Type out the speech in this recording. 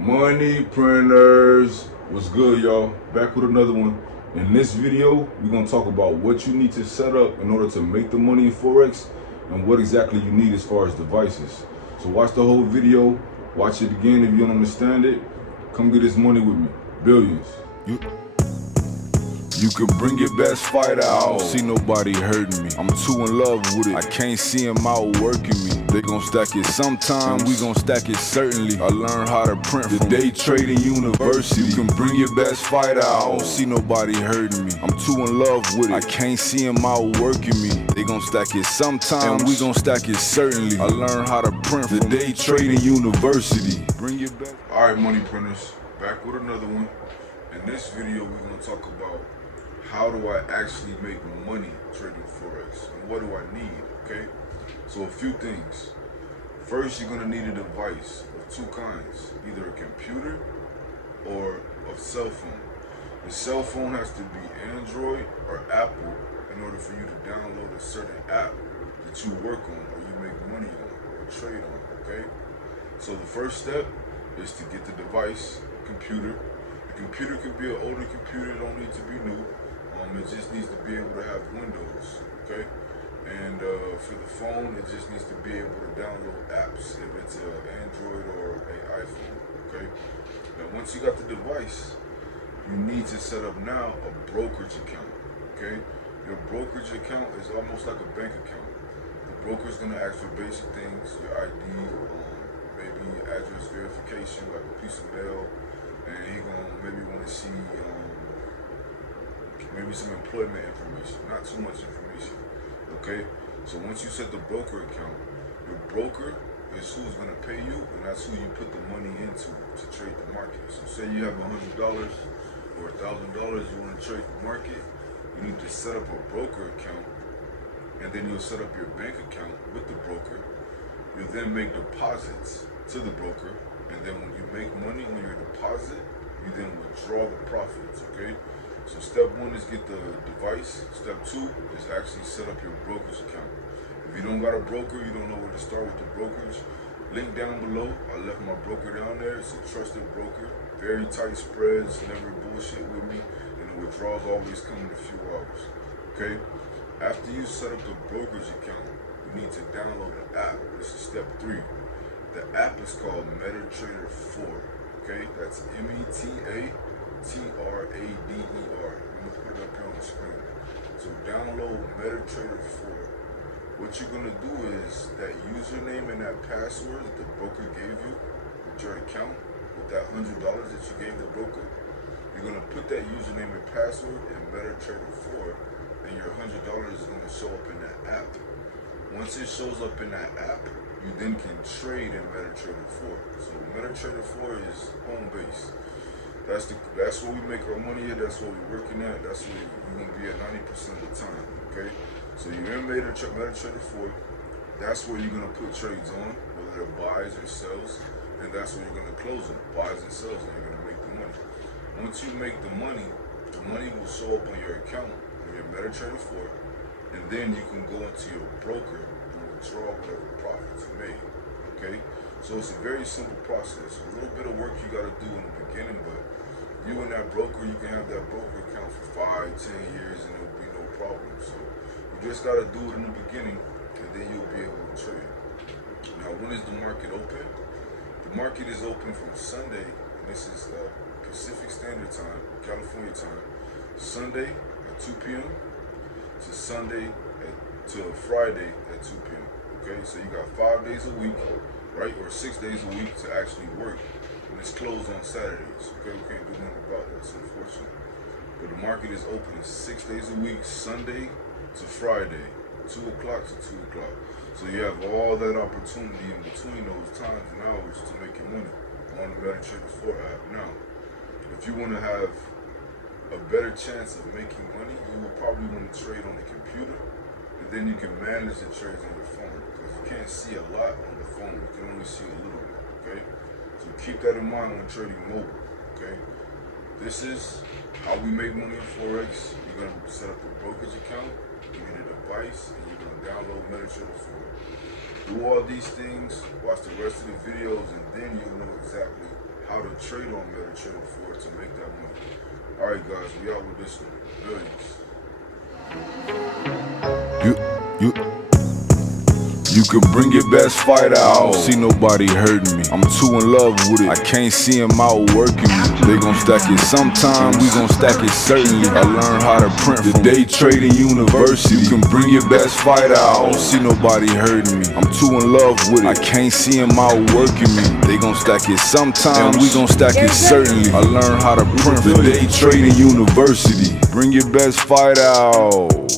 Money printers, what's good, y'all? Back with another one. In this video, we're gonna talk about what you need to set up in order to make the money in Forex and what exactly you need as far as devices. So watch the whole video, watch it again if you don't understand it. Come get this money with me, billions. You can bring your best fighter out. I don't see nobody hurting me. I'm too in love with it. I can't see him out working me. They gon' stack it sometimes, we gon' stack it certainly. I learned how to print from day trading university. You can bring your best fighter out. I don't see nobody hurting me. I'm too in love with it. I can't see him out working me. They gon' stack it sometimes, we gon' stack it certainly. I learned how to print from day trading university. Bring your best. All right, money printers, back with another one. In this video, we're gonna talk about how do I actually make money trading Forex and what do I need, okay? So a few things. First, you're gonna need a device of two kinds, either a computer or a cell phone. The cell phone has to be Android or Apple in order for you to download a certain app that you work on or you make money on or trade on, okay? So the first step is to get the device, computer. The computer could be an older computer, don't need to be new. It just needs to be able to have Windows, okay? And for the phone, it just needs to be able to download apps if it's an Android or an iPhone, okay? Now, once you got the device, you need to set up now a brokerage account, okay? Your brokerage account is almost like a bank account. The broker's gonna ask for basic things, your ID, maybe address verification, like a piece of mail, and he gonna maybe want to see maybe some employment information, not too much information, okay? So once you set the broker account, your broker is who's gonna pay you, and that's who you put the money into to trade the market. So say you have $100 or $1,000 you wanna trade the market, you need to set up a broker account, and then you'll set up your bank account with the broker. You'll then make deposits to the broker, and then when you make money on your deposit, you then withdraw the profits, okay? So step one is get the device. Step two is actually set up your brokerage account. If you don't got a broker, you don't know where to start with the brokerage, link down below. I left my broker down there. It's a trusted broker, very tight spreads, never bullshit with me, and the withdrawals always come in a few hours, okay? After you set up the brokerage account, you need to download an app. This is step three. The app is called MetaTrader 4, okay? That's METATRADER. I'm gonna put it up here on the screen. So download MetaTrader 4. What you're gonna do is that username and that password that the broker gave you with your account, with that $100 that you gave the broker, you're gonna put that username and password in MetaTrader 4, and your $100 is gonna show up in that app. Once it shows up in that app, you then can trade in MetaTrader 4. So MetaTrader 4 is home base. That's where we make our money at, that's where we're working at, that's where you're gonna be at 90% of the time, okay? So you're in MetaTrader 4, that's where you're gonna put trades on, whether they're buys or sells, and that's where you're gonna close them, buys and sells, and you're gonna make the money. Once you make the money will show up on your account, on your MetaTrader 4, and then you can go into your broker and withdraw whatever profits you made, okay? So it's a very simple process. A little bit of work you gotta do in the beginning, but you and that broker, you can have that broker account for 5, 10 years and it'll be no problem. So you just gotta do it in the beginning and then you'll be able to trade. Now, when is the market open? The market is open from Sunday, and this is Pacific Standard Time, California time, Sunday at 2 p.m. to Friday at 2 p.m. Okay, so you got 5 days a week, right, or 6 days a week to actually work, and it's closed on Saturdays. Okay, we can't do nothing about that. It's unfortunate, but the market is open 6 days a week, Sunday to Friday, 2 o'clock to 2 o'clock. So you have all that opportunity in between those times and hours to make your money on the MetaTrader 4 app. Now, if you want to have a better chance of making money, you will probably want to trade on the computer, and then you can manage the trades on your phone, because you can't see a lot on the phone, you can only see a little bit, okay? So keep that in mind when trading mobile, okay? This is how we make money in Forex. You're gonna set up a brokerage account, you need a device, and you're gonna download MetaTrader 4. Do all these things, watch the rest of the videos, and then you'll know exactly how to trade on MetaTrader 4 to make that money. Alright guys, we out with this one. Millions. You can bring your best fighter out. I don't see nobody hurting me. I'm too in love with it. I can't see him out working me. They gon' stack it sometime, we gon' stack it certainly. I learned how to print from the day trading university. You can bring your best fighter out. I don't see nobody hurting me. I'm too in love with it. I can't see him out working me. They gon' stack it sometime, we gon' stack it certainly. I learned how to print from the day trading university. Bring your best fighter out.